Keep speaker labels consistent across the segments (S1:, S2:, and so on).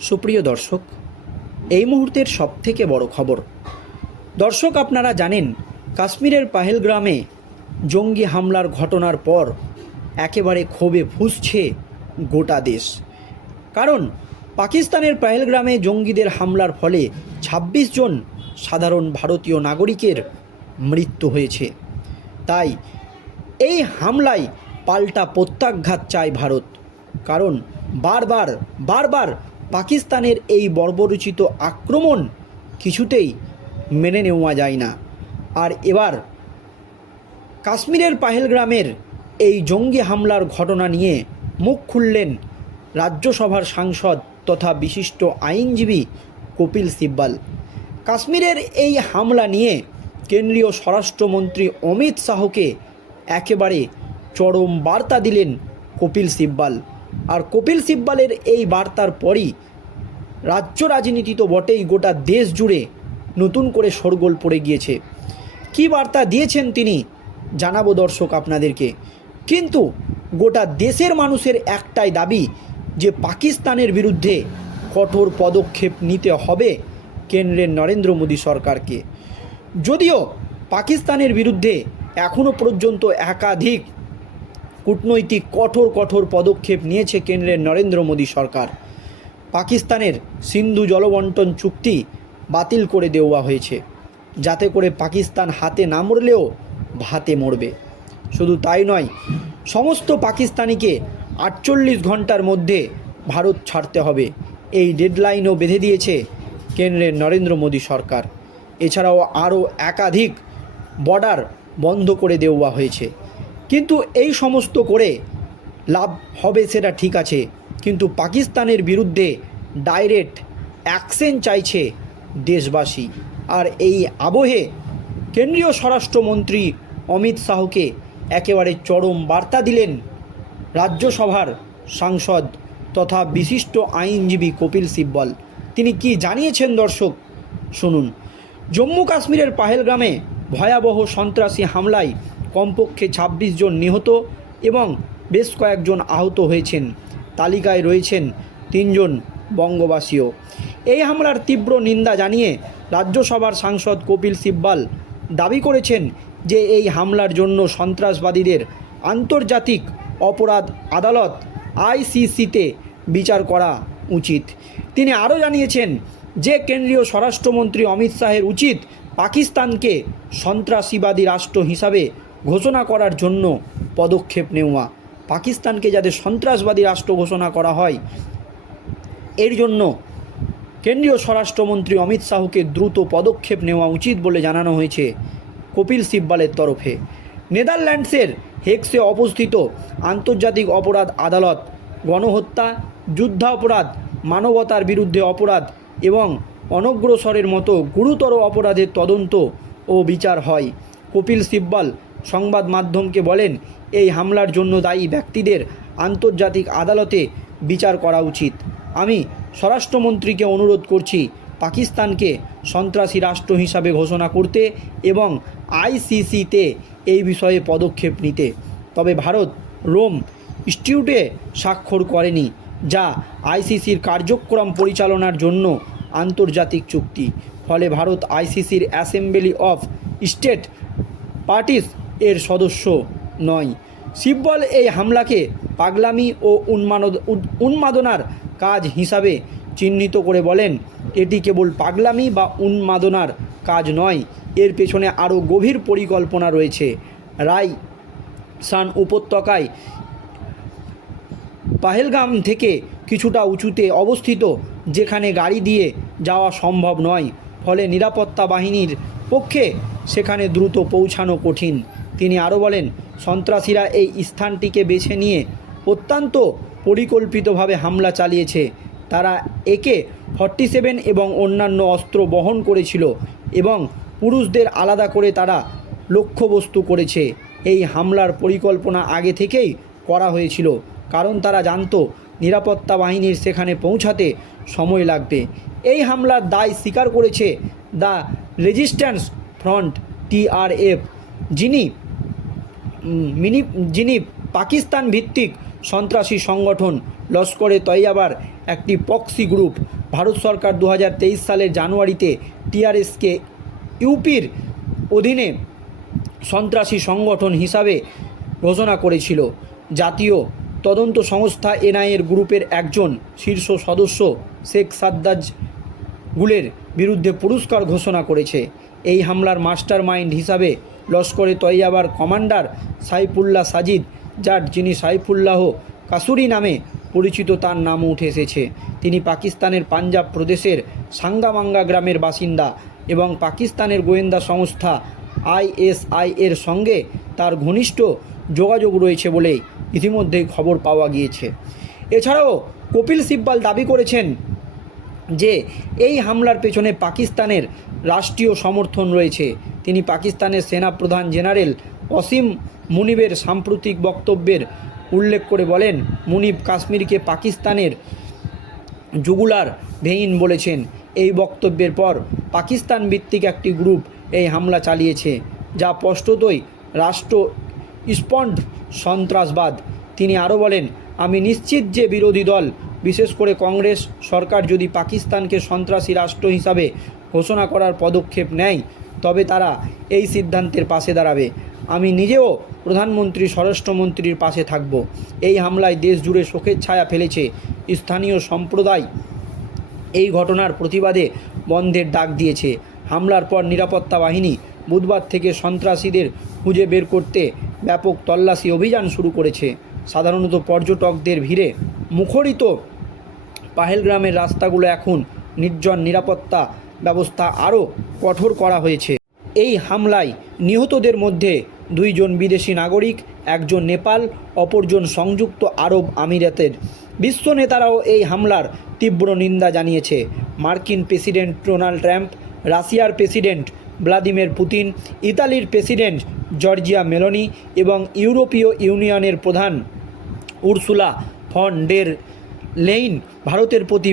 S1: সুপ্রিয় দর্শক, এই মুহূর্তের সবথেকে বড় খবর। দর্শক, আপনারা জানেন, কাশ্মীরের পাহেলগ্রামে জঙ্গি হামলার ঘটনার পর একেবারে ক্ষোভে ফুসছে গোটা দেশ। কারণ, পাকিস্তানের পাহেলগ্রামে জঙ্গিদের হামলার ফলে ২৬ জন সাধারণ ভারতীয় নাগরিকের মৃত্যু হয়েছে। তাই, এই হামলায় পাল্টা প্রত্যাঘাত চায় ভারত। কারণ, বারবার বারবার পাকিস্তানের এই বর্বরচিত আক্রমণ কিছুতেই মেনে নেওয়া যায় না। আর এবার কাশ্মীরের পাহেলগ্রামের এই জঙ্গি হামলার ঘটনা নিয়ে মুখ খুললেন রাজ্যসভার সাংসদ তথা বিশিষ্ট আইনজীবী কপিল সিব্বাল। কাশ্মীরের এই হামলা নিয়ে কেন্দ্রীয় স্বরাষ্ট্রমন্ত্রী অমিত শাহকে একেবারে চরম বার্তা দিলেন কপিল সিব্বাল। আর কপিল সিব্বালের এই বার্তার পরই রাজ্য রাজনীতি তো বটেই, গোটা দেশ জুড়ে নতুন করে শোরগোল পড়ে গিয়েছে। কি বার্তা দিয়েছেন তিনি জানাব দর্শক আপনাদেরকে। কিন্তু গোটা দেশের মানুষের একটাই দাবি যে পাকিস্তানের বিরুদ্ধে কঠোর পদক্ষেপ নিতে হবে কেন্দ্রের নরেন্দ্র মোদী সরকারকে। যদিও পাকিস্তানের বিরুদ্ধে এখনও পর্যন্ত একাধিক কূটনৈতিক কঠোর কঠোর পদক্ষেপ নিয়েছে কেন্দ্রের নরেন্দ্র মোদী সরকার। পাকিস্তানের সিন্ধু জলবন্টন চুক্তি বাতিল করে দেওয়া হয়েছে। যাতে করে পাকিস্তান হাতে না মরলেও ভাতে মরবে। শুধু তাই নয়, সমস্ত পাকিস্তানিকে আটচল্লিশ ঘণ্টার মধ্যে ভারত ছাড়তে হবে। এই ডেডলাইনও বেঁধে দিয়েছে কেন্দ্রের নরেন্দ্র মোদী সরকার। এছাড়াও আরও একাধিক বর্ডার বন্ধ করে দেওয়া হয়েছে। কিন্তু এই সমস্ত করে লাভ হবে সেটা ঠিক আছে, কিন্তু পাকিস্তানের বিরুদ্ধে ডাইরেক্ট অ্যাকশন চাইছে দেশবাসী। আর এই আবহে কেন্দ্রীয় স্বরাষ্ট্রমন্ত্রী অমিত শাহকে একেবারে চরম বার্তা দিলেন রাজ্যসভার সাংসদ তথা বিশিষ্ট আইনজীবী কপিল সিব্বল। তিনি কি জানিয়েছেন দর্শক, শুনুন। জম্মু কাশ্মীরের পাহেলগ্রামে ভয়াবহ সন্ত্রাসী হামলায় কমপক্ষে ২৬ জন নিহত এবং বেশ কয়েকজন আহত হয়েছেন। তালিকায় রয়েছেন তিনজন বঙ্গবাসীও। এই হামলার তীব্র নিন্দা জানিয়ে রাজ্যসভার সাংসদ কপিল সিব্বাল দাবি করেছেন যে এই হামলার জন্য সন্ত্রাসবাদীদের আন্তর্জাতিক অপরাধ আদালত আইসিসিতে বিচার করা উচিত। তিনি আরও জানিয়েছেন যে কেন্দ্রীয় স্বরাষ্ট্রমন্ত্রী অমিত শাহের উচিত পাকিস্তানকে সন্ত্রাসীবাদী রাষ্ট্র হিসাবে ঘোষণা করার জন্য পদক্ষেপ নেওয়া। পাকিস্তানকে যাতে সন্ত্রাসবাদী রাষ্ট্র ঘোষণা করা হয়, এর জন্য কেন্দ্রীয় স্বরাষ্ট্রমন্ত্রী অমিত শাহকে দ্রুত পদক্ষেপ নেওয়া উচিত বলে জানানো হয়েছে কপিল সিব্বালের তরফে। নেদারল্যান্ডসের হেক্সে অবস্থিত আন্তর্জাতিক অপরাধ আদালত, গণহত্যা, যুদ্ধাপরাধ, মানবতার বিরুদ্ধে অপরাধ এবং অনগ্রসরের মতো গুরুতর অপরাধের তদন্ত ও বিচার হয়। কপিল সিব্বাল সংবাদ মাধ্যমকে বলেন, এই হামলার জন্য দায়ী ব্যক্তিদের আন্তর্জাতিক আদালতে বিচার করা উচিত। আমি স্বরাষ্ট্রমন্ত্রীকে অনুরোধ করছি, পাকিস্তানকে সন্ত্রাসী রাষ্ট্র হিসাবে ঘোষণা করতে এবং আইসিসিতে এই বিষয়ে পদক্ষেপ নিতে। তবে ভারত রোম ইনস্টিটিউটে স্বাক্ষর করেনি, যা আইসিসির কার্যক্রম পরিচালনার জন্য আন্তর্জাতিক চুক্তি। ফলে ভারত আইসিসির অ্যাসেম্বলি অফ স্টেট পার্টিস এর সদস্য নয়। সিব্বল এই হামলাকে পাগলামি ও উন্মানদ উন্মাদনার কাজ হিসাবে চিহ্নিত করে বলেন। এটি কেবল পাগলামি বা উন্মাদনার কাজ নয়, এর পেছনে আরও গভীর পরিকল্পনা রয়েছে। রায় সান উপত্যকায় পাহেলগাম থেকে কিছুটা উঁচুতে অবস্থিত, যেখানে গাড়ি দিয়ে যাওয়া সম্ভব নয়। ফলে নিরাপত্তা বাহিনীর পক্ষে সেখানে দ্রুত পৌঁছানো কঠিন। তিনি আরও বলেন, সন্ত্রাসীরা এই স্থানটিকে বেছে নিয়ে অত্যন্ত পরিকল্পিতভাবে হামলা চালিয়েছে। তারা একে ফর্টি সেভেন এবং অন্যান্য অস্ত্র বহন করেছিল এবং পুরুষদের আলাদা করে তারা লক্ষ্যবস্তু করেছে। এই হামলার পরিকল্পনা আগে থেকেই করা হয়েছিল, কারণ তারা জানত নিরাপত্তা বাহিনীর সেখানে পৌঁছাতে সময় লাগবে। এই হামলার দায় স্বীকার করেছে দ্য রেজিস্ট্যান্স ফ্রন্ট টিআরএফ যিনি মিনি যিনি পাকিস্তান ভিত্তিক সন্ত্রাসী সংগঠন লস্করে তৈয়াবার একটি পক্সি গ্রুপ, ভারত সরকার দু হাজার তেইশ সালের জানুয়ারিতে টিআরএসকে ইউপির অধীনে সন্ত্রাসী সংগঠন হিসাবে ঘোষণা করেছিল। জাতীয় তদন্ত সংস্থা এনআইএর গ্রুপের একজন শীর্ষ সদস্য শেখ সাদ্দাজ গুলের বিরুদ্ধে পুরস্কার ঘোষণা করেছে। এই হামলার মাস্টার মাইন্ড হিসাবে লস্করে তৈয়াবার কমান্ডার সাইফুল্লাহ সাজিদ, যার যিনি সাইফুল্লাহ কাসুরি নামে পরিচিত তার নামও উঠে এসেছে। তিনি পাকিস্তানের পাঞ্জাব প্রদেশের সাঙ্গামাঙ্গা গ্রামের বাসিন্দা এবং পাকিস্তানের গোয়েন্দা সংস্থা আইএসআই এর সঙ্গে তার ঘনিষ্ঠ যোগাযোগ রয়েছে বলে ইতিমধ্যেই খবর পাওয়া গিয়েছে। এছাড়াও কপিল সিব্বাল দাবি করেছেন যে এই হামলার পেছনে পাকিস্তানের রাষ্ট্রীয় সমর্থন রয়েছে। তিনি পাকিস্তানের সেনাপ্রধান জেনারেল অসীম মুনিবের সাম্প্রতিক বক্তব্যের উল্লেখ করে বলেন, মুনিব কাশ্মীরকে পাকিস্তানের জুগুলার ভেইন বলেছেন। এই বক্তব্যের পর পাকিস্তান ভিত্তিক একটি গ্রুপ এই হামলা চালিয়েছে, যা স্পষ্টতই রাষ্ট্র স্পন্ড সন্ত্রাসবাদ। তিনি আরও বলেন, আমি নিশ্চিত যে বিরোধী দল বিশেষ করে কংগ্রেস সরকার যদি পাকিস্তানকে সন্ত্রাসী রাষ্ট্র হিসাবে ঘোষণা করার পদক্ষেপ নেয়, তবে তারা এই সিদ্ধান্তের পাশে দাঁড়াবে। আমি নিজেও প্রধানমন্ত্রী, স্বরাষ্ট্রমন্ত্রীর পাশে থাকব। এই হামলায় দেশ জুড়ে শোকের ছায়া ফেলেছে স্থানীয় সম্প্রদায়। এই ঘটনার প্রতিবাদে বন্ধের ডাক দিয়েছে। হামলার পর নিরাপত্তা বাহিনী বুধবার থেকে সন্ত্রাসীদের খুঁজে বের করতে ব্যাপক তল্লাশি অভিযান শুরু করেছে। সাধারণত পর্যটকদের ভিড়ে মুখরিত। পাহেলগ্রামের রাস্তাগুলো এখন নির্জন নিরাপত্তা ব্যবস্থা আরও কঠোর করা হয়েছে। এই হামলায় নিহতদের মধ্যে দুইজন বিদেশি নাগরিক, একজন নেপাল, অপরজন সংযুক্ত আরব আমিরাতের। বিশ্ব নেতারাও এই হামলার তীব্র নিন্দা জানিয়েছে। মার্কিন প্রেসিডেন্ট ডোনাল্ড ট্রাম্প, রাশিয়ার প্রেসিডেন্ট ভ্লাদিমির পুতিন, ইতালির প্রেসিডেন্ট জর্জিয়া মেলোনি এবং ইউরোপীয় ইউনিয়নের প্রধান উর্সুলা ফন ডের লেইন ভারতের প্রতি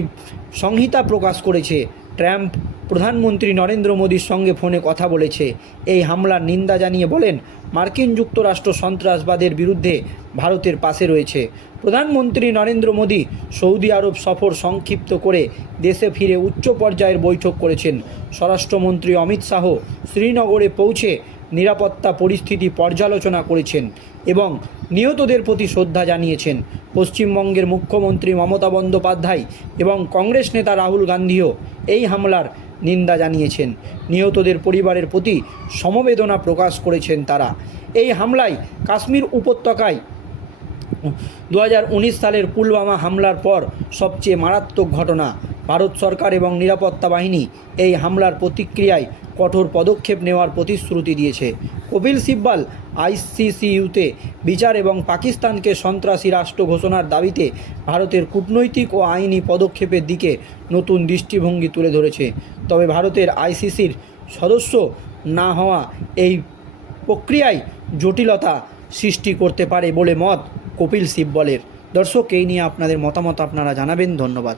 S1: সংহিতা প্রকাশ করেছে। ট্রাম্প প্রধানমন্ত্রী নরেন্দ্র মোদীর সঙ্গে ফোনে কথা বলেছে। এই হামলার নিন্দা জানিয়ে বলেন, মার্কিন যুক্তরাষ্ট্র সন্ত্রাসবাদের বিরুদ্ধে ভারতের পাশে রয়েছে। প্রধানমন্ত্রী নরেন্দ্র মোদী সৌদি আরব সফর সংক্ষিপ্ত করে দেশে ফিরে উচ্চ পর্যায়ের বৈঠক করেছেন। স্বরাষ্ট্রমন্ত্রী অমিত শাহ শ্রীনগরে পৌঁছে নিরাপত্তা পরিস্থিতি পর্যালোচনা করেছেন এবং নিহতদের প্রতি শ্রদ্ধা জানিয়েছেন পশ্চিমবঙ্গের মুখ্যমন্ত্রী মমতা বন্দ্যোপাধ্যায় এবং কংগ্রেস নেতা রাহুল গান্ধীও এই হামলার নিন্দা জানিয়েছেন। নিহতদের পরিবারের প্রতি সমবেদনা প্রকাশ করেছেন তারা। এই হামলায় কাশ্মীর উপত্যকায় দু হাজার উনিশ সালের পুলওয়ামা হামলার পর সবচেয়ে মারাত্মক ঘটনা ভারত সরকার এবং নিরাপত্তা বাহিনী এই হামলার প্রতিক্রিয়ায় কঠোর পদক্ষেপ নেওয়ার প্রতিশ্রুতি দিয়েছে। কপিল সিব্বাল আইসিসিইউতে বিচার এবং পাকিস্তানকে সন্ত্রাসী রাষ্ট্র ঘোষণার দাবিতে ভারতের কূটনৈতিক ও আইনি পদক্ষেপের দিকে নতুন দৃষ্টিভঙ্গি তুলে ধরেছে। তবে ভারতের আইসিসির সদস্য না হওয়া এই প্রক্রিয়ায় জটিলতা সৃষ্টি করতে পারে বলে মত কপিল সিব্বলের। দর্শক, এই নিয়ে আপনাদের মতামত আপনারা জানাবেন। ধন্যবাদ।